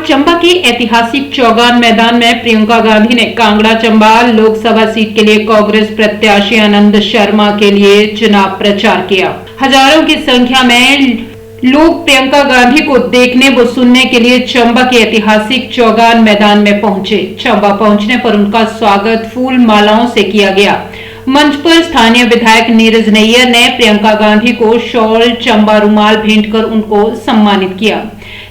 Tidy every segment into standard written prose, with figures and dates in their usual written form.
आज चंबा के ऐतिहासिक चौगान मैदान में प्रियंका गांधी ने कांगड़ा चंबा लोकसभा सीट के लिए कांग्रेस प्रत्याशी आनंद शर्मा के लिए चुनाव प्रचार किया। हजारों की संख्या में लोग प्रियंका गांधी को देखने व सुनने के लिए चंबा के ऐतिहासिक चौगान मैदान में पहुंचे। चंबा पहुंचने पर उनका स्वागत फूल मालाओं से किया गया। मंच पर स्थानीय विधायक नीरज नैयर ने प्रियंका गांधी को शॉल चंबा रुमाल भेंट कर उनको सम्मानित किया।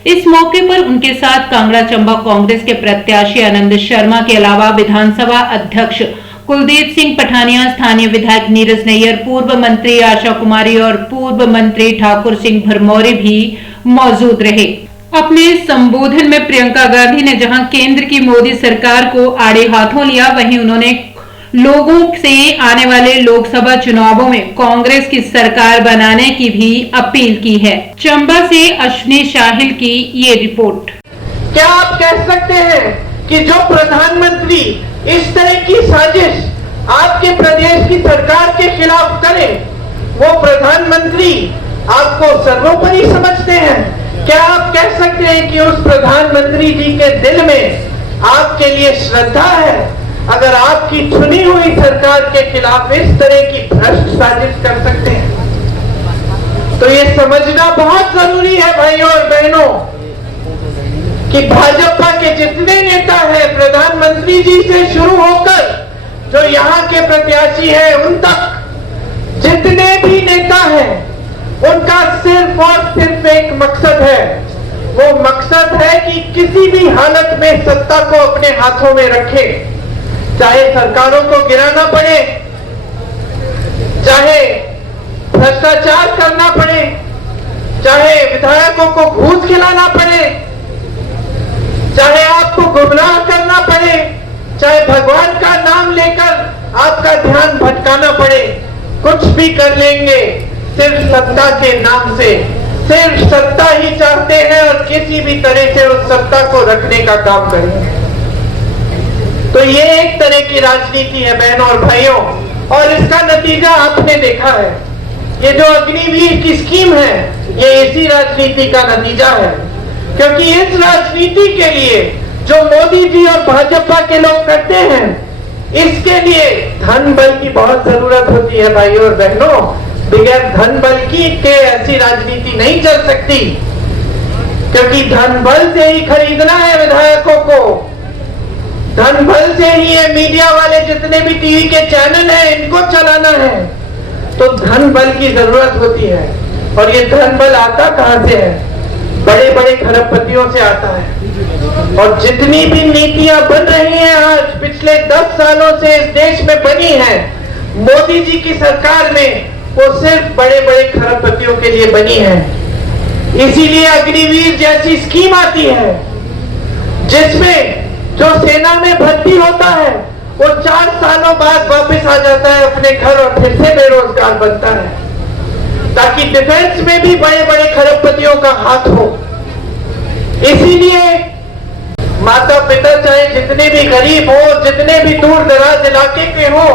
इस मौके पर उनके साथ कांगड़ा चंबा कांग्रेस के प्रत्याशी आनंद शर्मा के अलावा विधानसभा अध्यक्ष कुलदीप सिंह पठानिया, स्थानीय विधायक नीरज नैयर, पूर्व मंत्री आशा कुमारी और पूर्व मंत्री ठाकुर सिंह भरमौरी भी मौजूद रहे। अपने संबोधन में प्रियंका गांधी ने जहां केंद्र की मोदी सरकार को आड़े हाथों लिया, वहीं उन्होंने लोगों से आने वाले लोकसभा चुनावों में कांग्रेस की सरकार बनाने की भी अपील की है। चंबा से अश्विनी शाहिल की ये रिपोर्ट। क्या आप कह सकते हैं कि जो प्रधानमंत्री इस तरह की साजिश आपके प्रदेश की सरकार के खिलाफ करे, वो प्रधानमंत्री आपको सर्वोपरि समझते हैं? क्या आप कह सकते हैं कि उस प्रधानमंत्री जी के दिल में आपके लिए श्रद्धा है? अगर आपकी चुनी हुई सरकार के खिलाफ इस तरह की भ्रष्ट साजिश कर सकते हैं, तो ये समझना बहुत जरूरी है भाइयों और बहनों कि भाजपा के जितने नेता हैं, प्रधानमंत्री जी से शुरू होकर जो यहाँ के प्रत्याशी हैं उन तक जितने भी नेता हैं, उनका सिर्फ और सिर्फ एक मकसद है। वो मकसद है कि किसी भी हालत में सत्ता को अपने हाथों में रखे, चाहे सरकारों को गिराना पड़े, चाहे भ्रष्टाचार करना पड़े, चाहे विधायकों को घूस खिलाना पड़े, चाहे आपको गुमराह करना पड़े, चाहे भगवान का नाम लेकर आपका ध्यान भटकाना पड़े, कुछ भी कर लेंगे सिर्फ सत्ता के नाम से। सिर्फ सत्ता ही चाहते हैं और किसी भी तरह से उस सत्ता को रखने का काम करेंगे। तो ये एक तरह की राजनीति है बहनों और भाइयों, और इसका नतीजा आपने देखा है। ये जो अग्निवीर की स्कीम है, ये इसी राजनीति का नतीजा है। क्योंकि इस राजनीति के लिए जो मोदी जी और भाजपा के लोग करते हैं, इसके लिए धन बल की बहुत जरूरत होती है भाइयों और बहनों। बगैर धन बल की ऐसी राजनीति नहीं चल सकती, क्योंकि धन बल से ही खरीदना है विधायकों को, धन बल से ही ये मीडिया वाले जितने भी टीवी के चैनल हैं इनको चलाना है। तो धन बल की जरूरत होती है, और ये धन बल आता कहां से है? बड़े बड़े खरबपतियों से आता है। और जितनी भी नीतियां बन रही हैं आज पिछले 10 सालों से इस देश में बनी है मोदी जी की सरकार में, वो सिर्फ बड़े बड़े खरबपतियों के लिए बनी है। इसीलिए अग्निवीर जैसी स्कीम आती है, जिसमें जो सेना में भर्ती होता है वो 4 सालों बाद वापस आ जाता है अपने घर और फिर से बेरोजगार बनता है, ताकि डिफेंस में भी बड़े बड़े खरबपतियों का हाथ हो। इसीलिए माता पिता चाहे जितने भी गरीब हो, जितने भी दूर दराज इलाके के हो,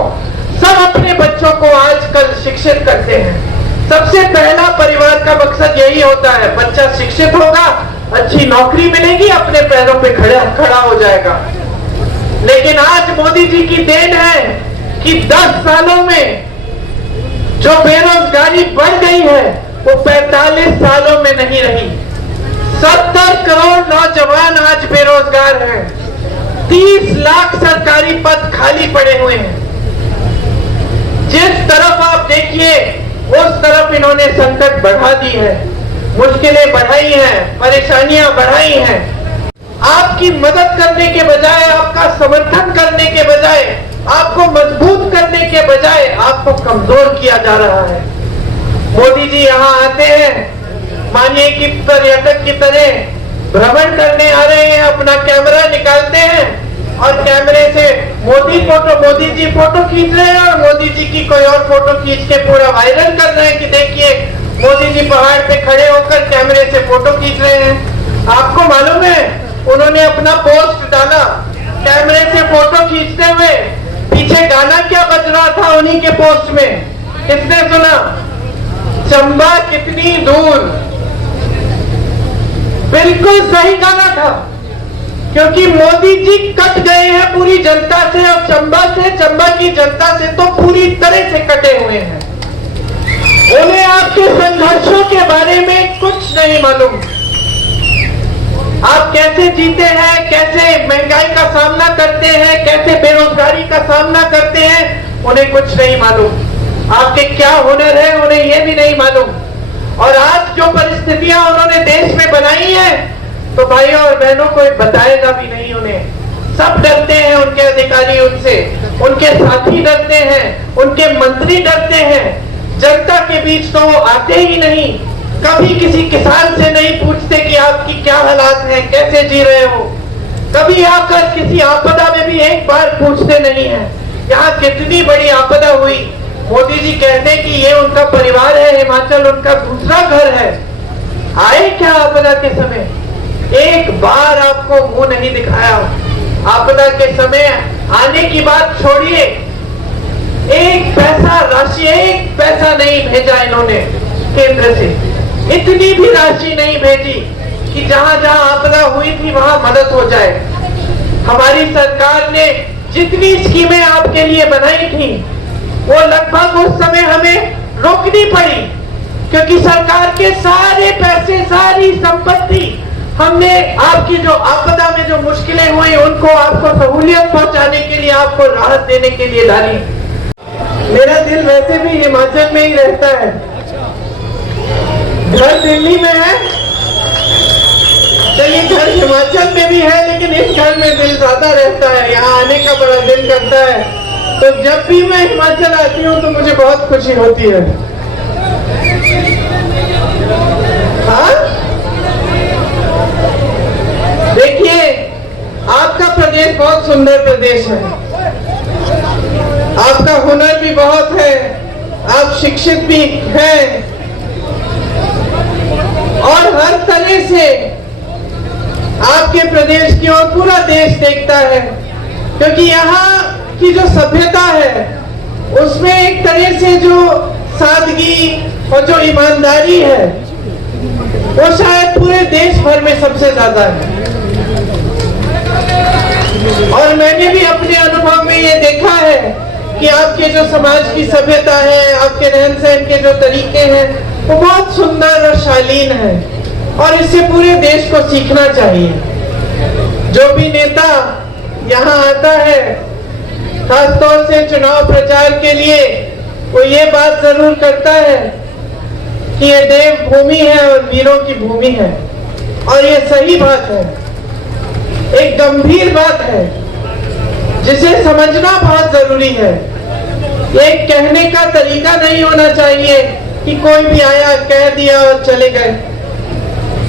सब अपने बच्चों को आजकल शिक्षित करते हैं। सबसे पहला परिवार का मकसद यही होता है, बच्चा शिक्षित होगा, अच्छी नौकरी मिलेगी, अपने पैरों पे खड़ा हो जाएगा। लेकिन आज मोदी जी की देन है कि 10 सालों में जो बेरोजगारी बढ़ गई है वो 45 सालों में नहीं रही। 70 करोड़ नौजवान आज बेरोजगार हैं। 30 लाख सरकारी पद खाली पड़े हुए हैं। जिस तरफ आप देखिए उस तरफ इन्होंने संकट बढ़ा दी है, मुश्किलें बढ़ाई हैं, परेशानियां बढ़ाई हैं। आपकी मदद करने के बजाय, आपका समर्थन करने के बजाय, आपको मजबूत करने के बजाय आपको कमजोर किया जा रहा है। मोदी जी यहाँ आते हैं, मानिए कि पर्यटक की तरह भ्रमण करने आ रहे हैं, अपना कैमरा निकालते हैं और कैमरे से मोदी जी फोटो खींच रहे हैं और मोदी जी की कोई और फोटो खींच के पूरा वायरल कर रहे हैं कि देखिए मोदी जी पहाड़ पे खड़े होकर कैमरे से फोटो खींच रहे हैं। आपको मालूम है उन्होंने अपना पोस्ट डाला कैमरे से फोटो खींचते हुए, पीछे गाना क्या बज रहा था उन्हीं के पोस्ट में? किसने सुना? चंबा कितनी दूर, बिल्कुल सही गाना था। क्योंकि मोदी जी कट गए हैं पूरी जनता से, और चंबा की जनता से तो पूरी तरह से कटे हुए हैं। उन्हें आपके संघर्षों के बारे में कुछ नहीं मालूम। आप कैसे जीते हैं, कैसे महंगाई का सामना करते हैं, कैसे बेरोजगारी का सामना करते हैं, उन्हें कुछ नहीं मालूम। आपके क्या हुनर है, उन्हें यह भी नहीं मालूम। और आज जो परिस्थितियां उन्होंने देश में बनाई है, तो भाइयों और बहनों को बताएगा भी नहीं उन्हें। सब डरते हैं, उनके अधिकारी उनसे, उनके साथी डरते हैं, उनके मंत्री डरते हैं। जनता के बीच तो वो आते ही नहीं, कभी किसी किसान से नहीं पूछते कि आपकी क्या हालात हैं, कैसे जी रहे हो। कभी आकर किसी आपदा में भी एक बार पूछते नहीं है। यहाँ कितनी बड़ी आपदा हुई, मोदी जी कहते हैं कि ये उनका परिवार है, हिमाचल उनका दूसरा घर है। आए क्या आपदा के समय? एक बार आपको मुंह नहीं दिखाया। आपदा के समय आने की बात छोड़िए, एक पैसा राशि, एक पैसा नहीं भेजा इन्होंने केंद्र से। इतनी भी राशि नहीं भेजी कि जहां जहां आपदा हुई थी वहां मदद हो जाए। हमारी सरकार ने जितनी स्कीमें आपके लिए बनाई थी, वो लगभग उस समय हमें रोकनी पड़ी, क्योंकि सरकार के सारे पैसे, सारी संपत्ति हमने आपकी जो आपदा में जो मुश्किलें हुई उनको आपको सहूलियत पहुंचाने के लिए, आपको राहत देने के लिए डाली। मेरा दिल वैसे भी हिमाचल में ही रहता है, घर दिल्ली में है, चलिए घर हिमाचल में भी है, लेकिन इस घर में दिल ज्यादा रहता है, यहाँ आने का बड़ा दिल करता है। तो जब भी मैं हिमाचल आती हूँ तो मुझे बहुत खुशी होती है। हाँ, देखिए आपका प्रदेश बहुत सुंदर प्रदेश है, आपका हुनर भी बहुत है, आप शिक्षित भी हैं, और हर तरह से आपके प्रदेश की ओर पूरा देश देखता है, क्योंकि यहाँ की जो सभ्यता है उसमें एक तरह से जो सादगी और जो ईमानदारी है वो शायद पूरे देश भर में सबसे ज्यादा है। और मैंने भी अपने अनुभव में ये देखा है कि आपके जो समाज की सभ्यता है, आपके रहन सहन के जो तरीके हैं, वो बहुत सुंदर और शालीन है, और इससे पूरे देश को सीखना चाहिए। जो भी नेता यहाँ आता है, खासतौर से चुनाव प्रचार के लिए, वो ये बात जरूर करता है कि ये देव भूमि है और वीरों की भूमि है, और ये सही बात है, एक गंभीर बात है जिसे समझना बहुत जरूरी है। एक कहने का तरीका नहीं होना चाहिए कि कोई भी आया कह दिया और चले गए।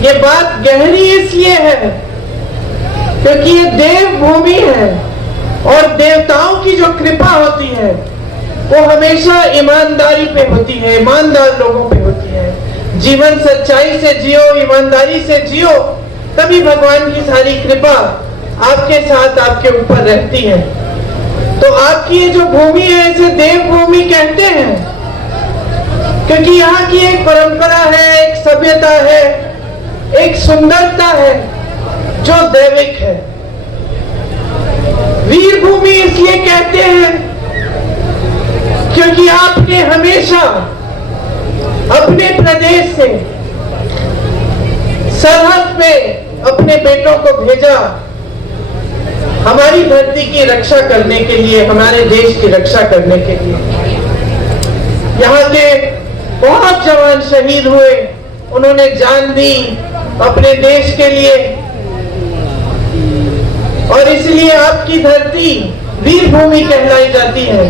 ये बात गहरी इसलिए है क्योंकि ये देव भूमि है, और देवताओं की जो कृपा होती है वो हमेशा ईमानदारी पे होती है, ईमानदार लोगों पे होती है। जीवन सच्चाई से जियो, ईमानदारी से जियो, तभी भगवान की सारी कृपा आपके साथ, आपके ऊपर रहती है। तो आपकी ये जो भूमि है, इसे देव भूमि कहते हैं क्योंकि यहाँ की एक परंपरा है, एक सभ्यता है, एक सुंदरता है जो दैविक है। वीर भूमि इसलिए कहते हैं क्योंकि आपने हमेशा अपने प्रदेश से सरहद पे अपने बेटों को भेजा, हमारी धरती की रक्षा करने के लिए, हमारे देश की रक्षा करने के लिए। यहाँ के बहुत जवान शहीद हुए, उन्होंने जान दी अपने देश के लिए, और इसलिए आपकी धरती वीर भूमि कहलाई जाती है।